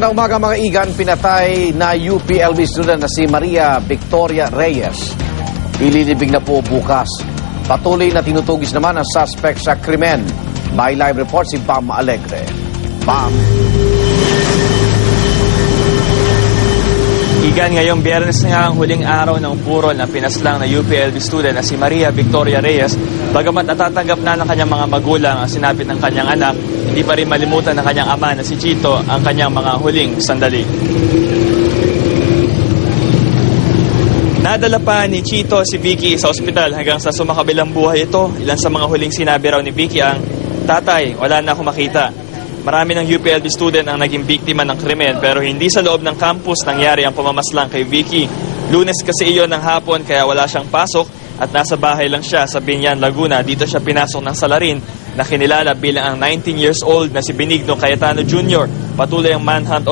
Magandang umaga mga igan, pinatay na UPLB student na si Maria Victoria Reyes. Ililibing na po bukas. Patuloy na tinutugis naman ang suspect sa krimen. May live report si Bam Alegre. Bam. Igan, ngayong Biyernes nga ang huling araw ng purol ng pinaslang na UPLB student na si Maria Victoria Reyes. Bagamat natatanggap na ng kanyang mga magulang ang sinapit ng kanyang anak, hindi pa rin malimutan ng kanyang ama na si Chito ang kanyang mga huling sandali. Nadala pa ni Chito si Vicky sa ospital hanggang sa sumakabilang buhay ito. Ilan sa mga huling sinabi raw ni Vicky ang, "Tatay, wala na akong makita." Marami ng UPLB student ang naging biktima ng krimen pero hindi sa loob ng campus nangyari ang pamamaslang kay Vicky. Lunes kasi iyon ng hapon kaya wala siyang pasok at nasa bahay lang siya sa Binyan, Laguna. Dito siya pinasok ng salarin na kinilala bilang ang 19 years old na si Benigno Cayetano Jr. Patuloy ang manhunt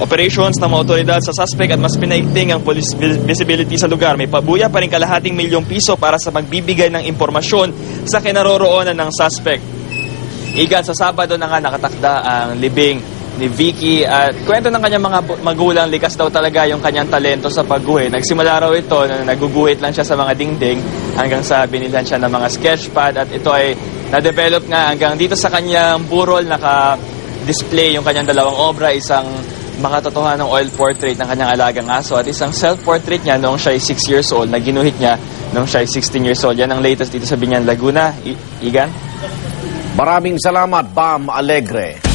operations ng mga otoridad sa suspect at mas pinaigting ang police visibility sa lugar. May pabuya pa rin ₱250,000 para sa magbibigay ng impormasyon sa kinaroroonan ng suspect. Igan, sa Sabado na nga nakatakda ang libing ni Vicky at kwento ng kanyang mga magulang, likas daw talaga yung kanyang talento sa pagguhit. Nagsimula raw ito na naguguhit lang siya sa mga dingding hanggang sa binilhan siya ng mga sketchpad at ito ay na-develop nga hanggang dito sa kanyang burol. Naka-display yung kanyang dalawang obra, isang makatotohanang oil portrait ng kanyang alagang aso at isang self-portrait niya noong siya ay 6 years old na ginuhit niya noong siya ay 16 years old. Yan ang latest dito sa Binyan, Laguna. Igan? Maraming salamat, Bam Alegre.